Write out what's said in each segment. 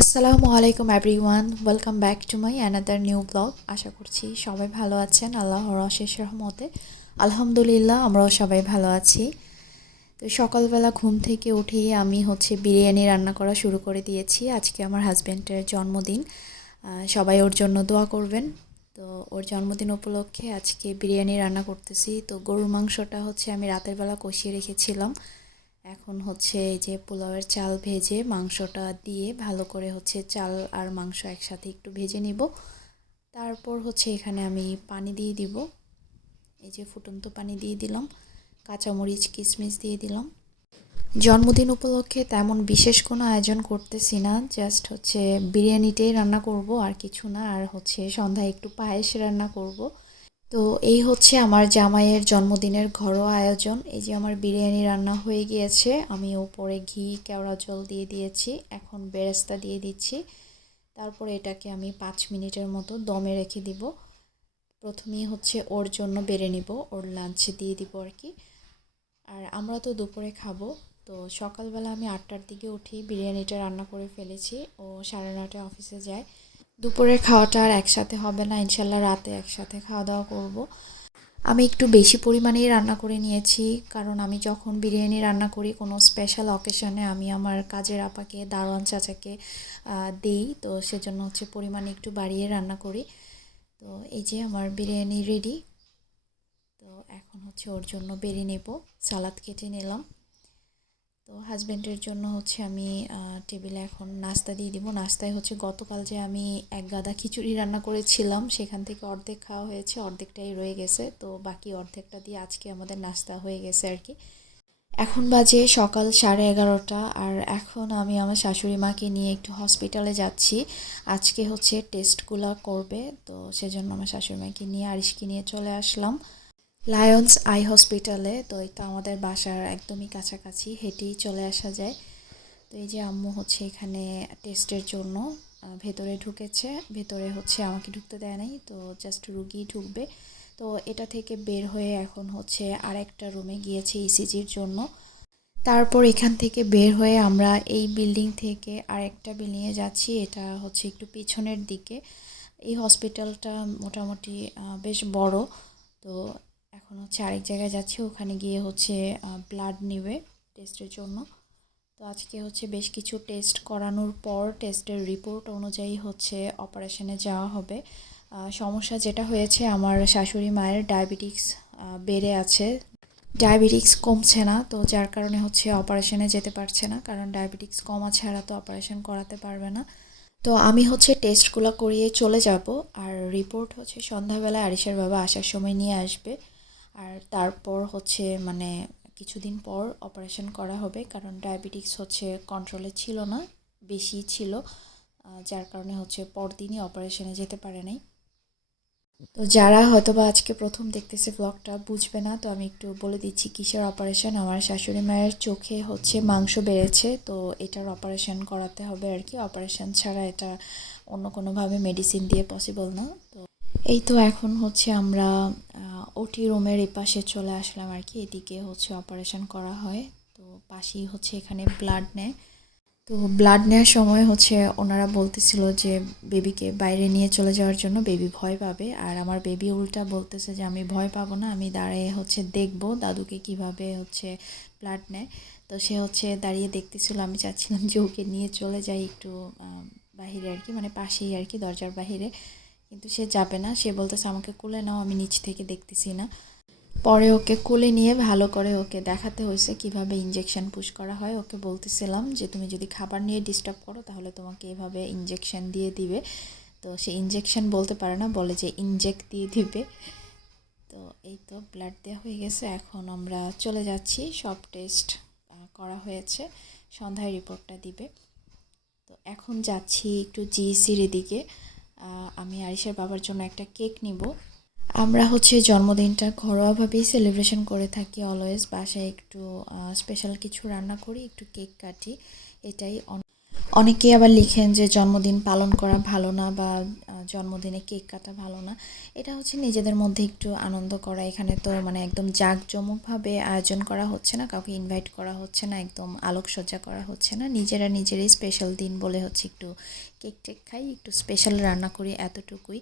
আসসালামু আলাইকুম everyone welcome back to my another new blog আশা করছি সবাই ভালো আছেন, আল্লাহর অশেষ রহমতে। আলহামদুলিল্লাহ, আমরাও সবাই ভালো আছি। তো সকালবেলা ঘুম থেকে উঠেই আমি হচ্ছে বিরিয়ানি রান্না করা শুরু করে দিয়েছি। আজকে আমার হাজব্যান্ডের জন্মদিন। সবাই ওর জন্য দোয়া করবেন। তো ওর জন্মদিন উপলক্ষে আজকে বিরিয়ানি রান্না করতেছি। তো গরুর মাংসটা হচ্ছে আমি রাতের বেলা কষিয়ে রেখেছিলাম। এখন হচ্ছে এই যে পোলাওয়ের চাল ভেজে মাংসটা দিয়ে ভালো করে হচ্ছে চাল আর মাংস একসাথে একটু ভেজে নিব। তারপর হচ্ছে এখানে আমি পানি দিয়ে দিব। এই যে ফুটন্ত পানি দিয়ে দিলাম। কাঁচামরিচ কিশমিশ দিয়ে দিলাম। জন্মদিন উপলক্ষে তেমন বিশেষ কোনো আয়োজন করতেছি না। জাস্ট হচ্ছে বিরিয়ানিটাই রান্না করব, আর কিছু না। আর হচ্ছে সন্ধ্যায় একটু পায়েস রান্না করব। তো এই হচ্ছে আমার জামাইয়ের জন্মদিনের ঘরোয়া আয়োজন। এই যে আমার বিরিয়ানি রান্না হয়ে গিয়েছে, আমি উপরে ঘি, কেওড়া জল দিয়ে দিয়েছি, এখন বেরেস্তা দিয়ে দিচ্ছি। তারপরে এটাকে আমি পাঁচ মিনিটের মতো দমে রেখে দিব। প্রথমেই হচ্ছে ওর জন্য বেড়ে নিব, ওর লাঞ্চে দিয়ে দিব আর কি। আর আমরা তো দুপুরে খাব, তো সকালবেলা আমি আটটার দিকে উঠি বিরিয়ানিটা রান্না করে ফেলেছি। ও সাড়ে নটায় অফিসে যায়। দুপুরের খাওয়াটা আর একসাথে হবে না। ইনশাল্লাহ রাতে একসাথে খাওয়া দাওয়া করব। আমি একটু বেশি পরিমাণেই রান্না করে নিয়েছি, কারণ আমি যখন বিরিয়ানি রান্না করি কোনো স্পেশাল অকেশনে আমি আমার কাজের আপাকে, দারোয়ান চাচাকে দেই। তো সেজন্য হচ্ছে পরিমাণে একটু বাড়িয়ে রান্না করি। তো এই যে আমার বিরিয়ানি রেডি তো এখন হচ্ছে ওর জন্য বেড়ে নেব। সালাদ কেটে নিলাম। তো হাজব্যান্ডের জন্য হচ্ছে আমি টেবিলে এখন নাস্তা দিয়ে দিব। নাস্তায় হচ্ছে গতকাল যে আমি এক গাদা খিচুড়ি রান্না করেছিলাম, সেখান থেকে অর্ধেক খাওয়া হয়েছে, অর্ধেকটাই রয়ে গেছে। তো বাকি অর্ধেকটা দিয়ে আজকে আমাদের নাস্তা হয়ে গেছে আর কি। এখন বাজে সকাল সাড়ে এগারোটা, আর এখন আমি আমার শাশুড়ি মাকে নিয়ে একটু হসপিটালে যাচ্ছি। আজকে হচ্ছে টেস্টগুলো করবে, তো সেজন্য আমার শাশুড়ি মাকে নিয়ে আরিশকে নিয়ে চলে আসলাম। লায়ন্স আই হসপিটালে, তো এটা আমাদের বাসার একদমই কাছাকাছি, হেঁটেই চলে আসা যায়। তো এই যে আম্মু হচ্ছে এখানে টেস্টের জন্য ভেতরে ঢুকেছে, ভেতরে হচ্ছে আমাকে ঢুকতে দেয় নাই, তো জাস্ট রুগী ঢুকবে। তো এটা থেকে বের হয়ে এখন হচ্ছে আরেকটা রুমে গিয়েছে ইসিজির জন্য। তারপর এখান থেকে বের হয়ে আমরা এই বিল্ডিং থেকে আরেকটা বিল্ডিংয়ে যাচ্ছি, এটা হচ্ছে একটু পিছনের দিকে। এই হসপিটালটা মোটামুটি বেশ বড়, তো এখন হচ্ছে আরেক জায়গায় যাচ্ছি, ওখানে গিয়ে হচ্ছে ব্লাড নেবে টেস্টের জন্য। তো আজকে হচ্ছে বেশ কিছু টেস্ট করানোর পর টেস্টের রিপোর্ট অনুযায়ী হচ্ছে অপারেশনে যাওয়া হবে। সমস্যা যেটা হয়েছে, আমার শাশুড়ি মায়ের ডায়াবেটিক্স বেড়ে আছে। ডায়াবেটিক্স কমছে না, তো যার কারণে হচ্ছে অপারেশনে যেতে পারছে না, কারণ ডায়াবেটিক্স কমা ছাড়া তো অপারেশন করাতে পারবে না। তো আমি হচ্ছে টেস্টগুলো করিয়ে চলে যাব, আর রিপোর্ট হচ্ছে সন্ধ্যাবেলায় আরিশার বাবা আসার সময় নিয়ে আসবে। আর তারপর হচ্ছে মানে কিছুদিন পর অপারেশন করা হবে, কারণ ডায়াবেটিক্স হচ্ছে কন্ট্রোলে ছিল না, বেশি ছিল যার কারণে হচ্ছে পরদিনই অপারেশনে যেতে পারে নাই। তো যারা হয়তো বা আজকে প্রথম দেখতেছে ব্লগটা বুঝবে না, তো আমি একটু বলে দিচ্ছি কিসের অপারেশন আমার শাশুড়ি মায়ের চোখে হচ্ছে মাংস বেড়েছে, তো এটার অপারেশন করাতে হবে আর কি। অপারেশন ছাড়া এটা অন্য কোনোভাবে মেডিসিন দিয়ে পসিবল না। তো এই তো এখন হচ্ছে আমরা ওটি রুমের এপাশে চলে আসলাম আর কি, এদিকে হচ্ছে অপারেশন করা হয়। তো পাশেই হচ্ছে এখানে ব্লাড নেয়। তো ব্লাড নেওয়ার সময় হচ্ছে ওনারা বলতেছিল যে বেবিকে বাইরে নিয়ে চলে যাওয়ার জন্য বেবি ভয় পাবে। আর আমার বেবি উল্টা বলতেছে যে, আমি ভয় পাবো না, আমি দাঁড়িয়ে হচ্ছে দেখব দাদুকে কীভাবে হচ্ছে ব্লাড নেয়। তো সে হচ্ছে দাঁড়িয়ে দেখতেছিল, আমি চাচ্ছিলাম যে ওকে নিয়ে চলে যাই একটু বাহিরে আর কি মানে পাশেই আর কি, দরজার বাহিরে। কিন্তু সে যাবে না। সে বলতেছে, আমাকে কোলে নাও, আমি নিচ থেকে দেখতেছি না। পরে ওকে কোলে নিয়ে ভালো করে ওকে দেখাতে হয়েছে কীভাবে ইঞ্জেকশন পুশ করা হয়। ওকে বলতেছিলাম যে, তুমি যদি খাবার নিয়ে ডিস্টার্ব করো, তাহলে তোমাকে এভাবে ইঞ্জেকশন দিয়ে দিবে। তো সে ইঞ্জেকশন বলতে পারে না, বলে যে ইনজেক্ট দিয়ে দিবে। তো এই তো ব্লাড দেওয়া হয়ে গেছে। এখন আমরা চলে যাচ্ছি, সব টেস্ট করা হয়েছে। সন্ধ্যায় রিপোর্টটা দিবে। তো এখন যাচ্ছি একটু জিইসির এদিকে আমি আরিশার বাবার জন্য একটা কেক নিব। আমরা হচ্ছে জন্মদিনটা ঘরোয়াভাবেই সেলিব্রেশন করে থাকি অলওয়েজ বাসায় একটু স্পেশাল কিছু রান্না করি, একটু কেক কাটি, এটাই অনেকেই আবার লিখেন যে জন্মদিন পালন করা ভালো না বা জন্মদিনে কেক কাটা ভালো না। এটা হচ্ছে নিজেদের মধ্যে একটু আনন্দ করা। এখানে তো মানে একদম জাঁকজমকভাবে আয়োজন করা হচ্ছে না, কাউকে ইনভাইট করা হচ্ছে না, একদম আলোকসজ্জা করা হচ্ছে না। নিজেরা নিজেরই স্পেশাল দিন বলে হচ্ছে একটু কেক টেক খাই, একটু স্পেশাল রান্না করি এতটুকুই।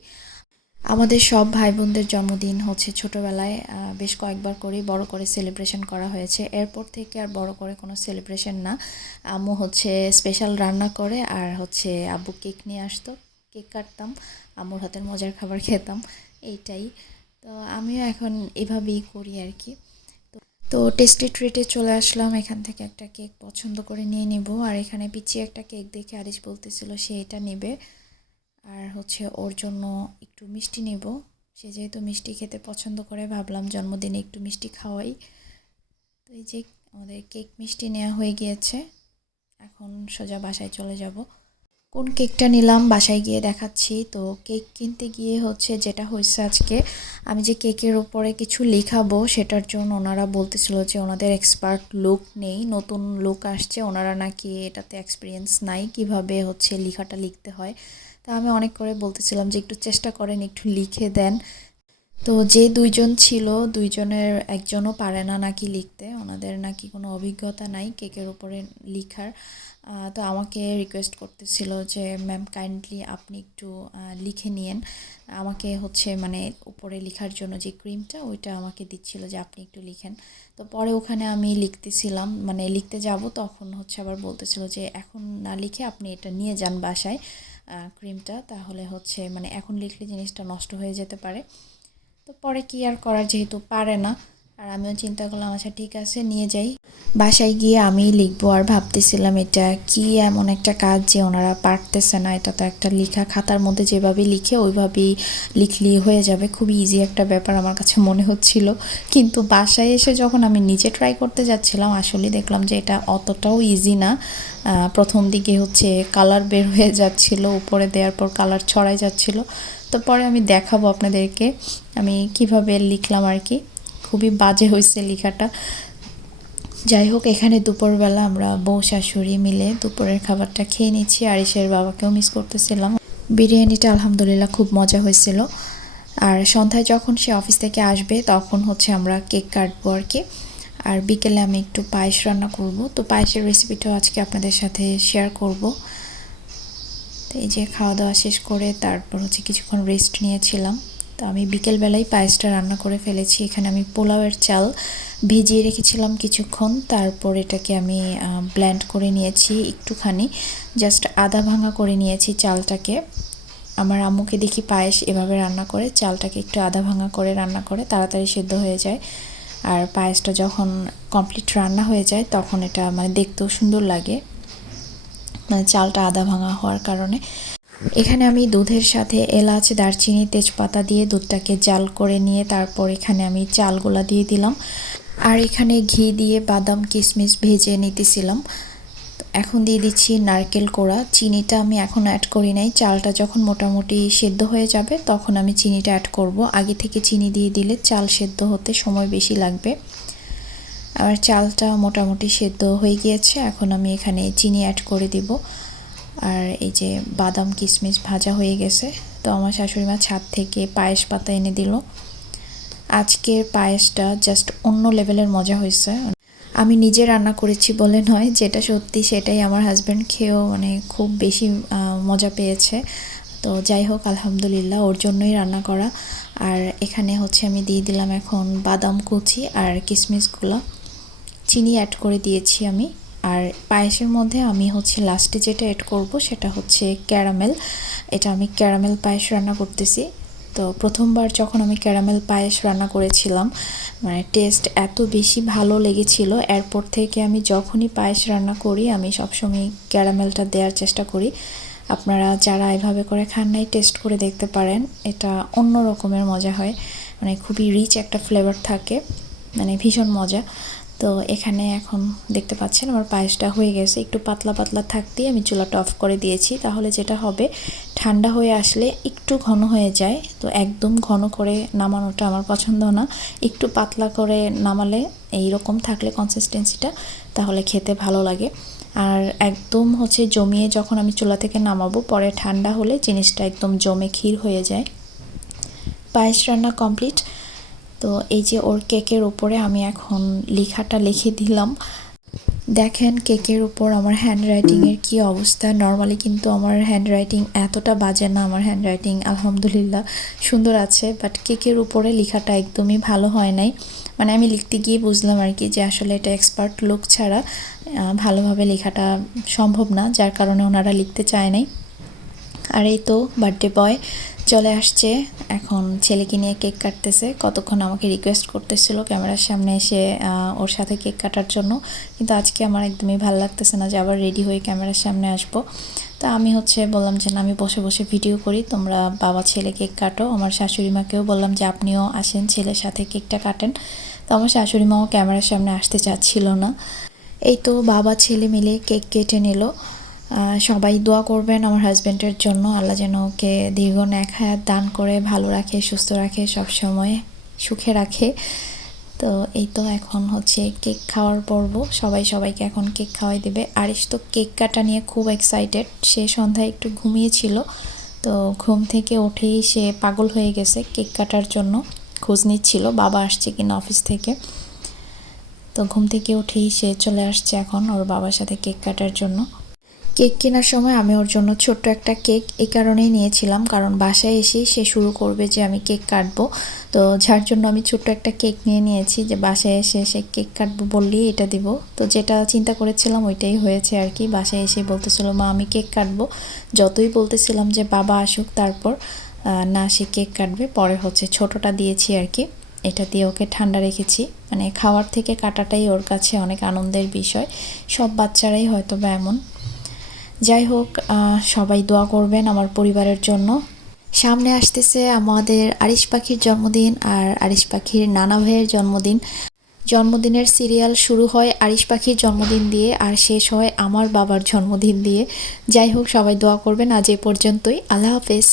আমাদের সব ভাই বোনদের জন্মদিন হচ্ছে ছোটোবেলায় বেশ কয়েকবার করেই বড় করে সেলিব্রেশন করা হয়েছে। এরপর থেকে আর বড় করে কোনো সেলিব্রেশন না। আম্মু হচ্ছে স্পেশাল রান্না করে আর হচ্ছে আব্বু কেক নিয়ে আসতো। কেক কাটতাম, আম্মুর হাতের মজার খাবার খেতাম, এইটাই। তো আমিও এখন এভাবেই করি আর কি। তো- টেস্টি ট্রিটে চলে আসলাম, এখান থেকে একটা কেক পছন্দ করে নিয়ে নিব। আর এখানে পিছিয়ে একটা কেক দেখে আরিশ বলতেছিল সে এটা নেবে। আর হচ্ছে ওর জন্য একটু মিষ্টি নেব। সে যেহেতু মিষ্টি খেতে পছন্দ করে, ভাবলাম জন্মদিনে একটু মিষ্টি খাওয়াই। তো এই যে আমাদের কেক মিষ্টি নেওয়া হয়ে গিয়েছে, এখন সোজা বাসায় চলে যাব। কোন কেকটা নিলাম বাসায় গিয়ে দেখাচ্ছি। তো কেক কিনতে গিয়ে হচ্ছে যেটা হয়েছে আজকে, আমি যে কেকের উপরে কিছু লেখাবো সেটার জন্য ওনারা বলতেছিল যে ওনাদের এক্সপার্ট লুক নেই, নতুন লুক আসছে, ওনারা নাকি এটাতে এক্সপিরিয়েন্স নাই কীভাবে হচ্ছে লেখাটা লিখতে হয়। তা আমি অনেক করে বলতেছিলাম যে একটু চেষ্টা করেন একটু লিখে দেন। তো যে দুইজন ছিল, দুইজনের একজনও পারে না নাকি লিখতে, ওনাদের নাকি কোনো অভিজ্ঞতা নাই কেকের উপরে লিখার। তো আমাকে রিকোয়েস্ট করতেছিল যে ম্যাম কাইন্ডলি আপনি একটু লিখে নিয়েন। আমাকে হচ্ছে মানে উপরে লেখার জন্য যে ক্রিমটা ওইটা আমাকে দিচ্ছিল যে আপনি একটু লিখেন। তো পরে ওখানে আমি লিখতেছিলাম মানে লিখতে যাব, তখন হচ্ছে আবার বলতেছিল যে, এখন না লিখে আপনি এটা নিয়ে যান বাসায় ক্রিমটা তাহলে হচ্ছে মানে এখন লিখলে জিনিসটা নষ্ট হয়ে যেতে পারে। তো পরে কি আর করার যেহেতু পারে না আর আমিও চিন্তা করলাম আচ্ছা ঠিক আছে, নিয়ে যাই। বাসায় গিয়ে আমি লিখব আর ভাবতেছিলাম এটা কি এমন একটা কাজ যে ওনারা পারতেছে না, এটা তো একটা লেখা, খাতার মধ্যে যেভাবে লিখে ওইভাবেই লিখলি হয়ে যাবে। খুবই ইজি একটা ব্যাপার আমার কাছে মনে হচ্ছিল। কিন্তু বাসায় এসে যখন আমি নিজে ট্রাই করতে যাচ্ছিলাম আসলে দেখলাম যে এটা অতটাও ইজি না। প্রথম দিকে হচ্ছে কালার বের হয়ে যাচ্ছিল, উপরে দেওয়ার পর কালার ছড়াই যাচ্ছিল। তো পরে আমি দেখাবো আপনাদেরকে, আমি কীভাবে লিখলাম আর কি। খুবই বাজে হয়েছে লেখাটা। যাই হোক, এখানে দুপুরবেলা আমরা বউ শাশুড়ি মিলে দুপুরের খাবারটা খেয়ে নিচ্ছি আরিসের বাবাকেও মিস করতেছিলাম। বিরিয়ানিটা আলহামদুলিল্লাহ খুব মজা হয়েছিল। আর সন্ধ্যায় যখন সে অফিস থেকে আসবে, তখন হচ্ছে আমরা কেক কাটবো আর কি। আর বিকেলে আমি একটু পায়েস রান্না করব। তো পায়েসের রেসিপিটাও আজকে আপনাদের সাথে শেয়ার করব। তো এই যে খাওয়া দাওয়া শেষ করে তারপর হচ্ছে কিছুক্ষণ রেস্ট নিয়েছিলাম। তো আমি বিকেলবেলায় পায়েসটা রান্না করে ফেলেছি। এখানে আমি পোলাওয়ের চাল ভিজিয়ে রেখেছিলাম কিছুক্ষণ। তারপর এটাকে আমি ব্ল্যান্ড করে নিয়েছি একটুখানি। জাস্ট আধা ভাঙা করে নিয়েছি চালটাকে। আমার আম্মুকে দেখি পায়েস এভাবে রান্না করে, চালটাকে একটু আধা ভাঙা করে রান্না করে তাড়াতাড়ি সেদ্ধ হয়ে যায়। আর পায়েসটা যখন কমপ্লিট রান্না হয়ে যায়, তখন এটা মানে দেখতেও সুন্দর লাগে। মানে চালটা আধা ভাঙা হওয়ার কারণে। এখানে আমি দুধের সাথে এলাচ, দারচিনি, তেজপাতা দিয়ে দুধটাকে জাল করে নিয়ে তারপর এখানে আমি চালগুলা দিয়ে দিলাম। আর এখানে ঘি দিয়ে বাদাম কিশমিশ ভেজে নিতেছিলাম। এখন দিয়ে দিচ্ছি নারকেল কোড়া। চিনিটা আমি এখন অ্যাড করি নাই। চালটা যখন মোটামুটি সেদ্ধ হয়ে যাবে, তখন আমি চিনিটা অ্যাড করব। আগে থেকে চিনি দিয়ে দিলে চাল সেদ্ধ হতে সময় বেশি লাগবে। আর চালটা মোটামুটি সেদ্ধ হয়ে গিয়েছে। এখন আমি এখানে চিনি অ্যাড করে দিব। আর এই যে বাদাম কিশমিশ ভাজা হয়ে গেছে। তো আমার শাশুড়ি মা ছাদ থেকে পায়েস পাতা এনে দিল। আজকের পায়েসটা জাস্ট অন্য লেভেলের মজা হয়েছে। আমি নিজে রান্না করেছি বলে নয়, যেটা সত্যি সেটাই আমার হাজব্যান্ড খেয়েও মানে খুব বেশি মজা পেয়েছে। তো যাই হোক, আলহামদুলিল্লাহ, ওর জন্যই রান্না করা। আর এখানে হচ্ছে আমি দিয়ে দিলাম এখন বাদাম কুচি আর কিশমিশগুলো। চিনি অ্যাড করে দিয়েছি আমি। আর পায়েসের মধ্যে আমি হচ্ছে লাস্টে যেটা এড করব সেটা হচ্ছে ক্যারামেল এটা আমি ক্যারামেল পায়েস রান্না করতেছি। তো প্রথমবার যখন আমি ক্যারামেল পায়েস রান্না করেছিলাম মানে টেস্ট এত বেশি ভালো লেগেছিল। এরপর থেকে আমি যখনই পায়েস রান্না করি, আমি সবসময় ক্যারামেলটা দেওয়ার চেষ্টা করি। আপনারা যারা এভাবে করে খান নাই টেস্ট করে দেখতে পারেন। এটা অন্য রকমের মজা হয়। মানে খুবই রিচ একটা ফ্লেভার থাকে। মানে ভীষণ মজা। তো এখানে এখন দেখতে পাচ্ছেন আমার পায়েসটা হয়ে গেছে। একটু পাতলা পাতলা থাকতেই আমি চুলাটা অফ করে দিয়েছি। তাহলে যেটা হবে, ঠান্ডা হয়ে আসলে একটু ঘন হয়ে যায়। তো একদম ঘন করে নামানোটা আমার পছন্দ না। একটু পাতলা করে নামালে এই রকম থাকলে কনসিস্টেন্সিটা তাহলে খেতে ভালো লাগে। আর একদম হচ্ছে জমিয়ে যখন আমি চুলা থেকে নামাবো, পরে ঠান্ডা হলে জিনিসটা একদম জমে ক্ষীর হয়ে যায়। পায়েস রান্না কমপ্লিট তো এই যে ওর কেকের উপরে আমি এখন লেখাটা লিখে দিলাম। দেখেন কেকের উপর আমার হ্যান্ডরাইটিংয়ের কি অবস্থা। নর্মালি কিন্তু আমার হ্যান্ডরাইটিং এতটা বাজে না, আমার হ্যান্ডরাইটিং আলহামদুলিল্লাহ সুন্দর আছে বাট কেকের উপরে লেখাটা একদমই ভালো হয় নাই। মানে আমি লিখতে গিয়ে বুঝলাম আর কি যে আসলে এটা এক্সপার্ট লোক ছাড়া ভালোভাবে লেখাটা সম্ভব না, যার কারণে ওনারা লিখতে চায় নাই। আর এই তো বার্থডে বয় চলে আসছে। এখন ছেলেকে নিয়ে কেক কাটতেছে। কতক্ষণ আমাকে রিকোয়েস্ট করতেছিল ক্যামেরার সামনে এসে ওর সাথে কেক কাটার জন্য। কিন্তু আজকে আমার একদমই ভালো লাগতেছে না যে আবার রেডি হয়ে ক্যামেরার সামনে আসব। তা আমি হচ্ছে বললাম যে, না, আমি বসে বসে ভিডিও করি। তোমরা বাবা ছেলে কেক কাটো। আমার শাশুড়ি মাকেও বললাম যে, আপনিও আসেন, ছেলের সাথে কেকটা কাটেন। তো আমার শাশুড়ি মাও ক্যামেরার সামনে আসতে চাচ্ছিল না। এই তো বাবা ছেলে মিলে কেক কেটে নিল। সবাই দোয়া করবেন আমার হাজব্যান্ডের জন্য। আল্লাহ যেন ওকে দীর্ঘ এক হায়াত দান করে, ভালো রাখে, সুস্থ রাখে, সব সময় সুখে রাখে। তো এই তো এখন হচ্ছে কেক খাওয়ার পর্ব। সবাই সবাইকে এখন কেক খাওয়াই দেবে। আরিশ তো কেক কাটা নিয়ে খুব এক্সাইটেড সে সন্ধ্যায় একটু ঘুমিয়েছিল। তো ঘুম থেকে উঠেই সে পাগল হয়ে গেছে কেক কাটার জন্য। খোঁজ নিচ্ছিল, বাবা আসছে কিনা অফিস থেকে। তো ঘুম থেকে উঠেই সে চলে আসছে এখন ওর বাবার সাথে কেক কাটার জন্য। কেক কেনার সময় আমি ওর জন্য ছোট্ট একটা কেক এই কারণেই নিয়েছিলাম। কারণ বাসায় এসেই সে শুরু করবে যে আমি কেক কাটবো। তো যার জন্য আমি ছোট্ট একটা কেক নিয়ে নিয়েছি যে বাসায় এসে সে কেক কাটবো বললেই এটা দিব। তো যেটা চিন্তা করেছিলাম ওইটাই হয়েছে আর কি। বাসায় এসে বলতেছিল, মা, আমি কেক কাটবো। যতই বলতেছিলাম যে বাবা আসুক তারপর না, সে কেক কাটবে। পরে হচ্ছে ছোটটা দিয়েছি আর কি। এটা দিয়ে ওকে ঠান্ডা রেখেছি। মানে খাওয়ার থেকে কাটাটাই ওর কাছে অনেক আনন্দের বিষয়। সব বাচ্চারাই হয়তো বা এমন। যাই হোক সবাই দোয়া করবেন আমার পরিবারের জন্য। সামনে আসতেছে আমাদের আরিশ পাখির জন্মদিন আর আরিশ পাখির নানা ভাইয়ের জন্মদিন। জন্মদিনের সিরিয়াল শুরু হয় আরিশ পাখির জন্মদিন দিয়ে আর শেষ হয় আমার বাবার জন্মদিন দিয়ে। যাই হোক, সবাই দোয়া করবেন আজ এ পর্যন্তই। আল্লাহ হাফেজ।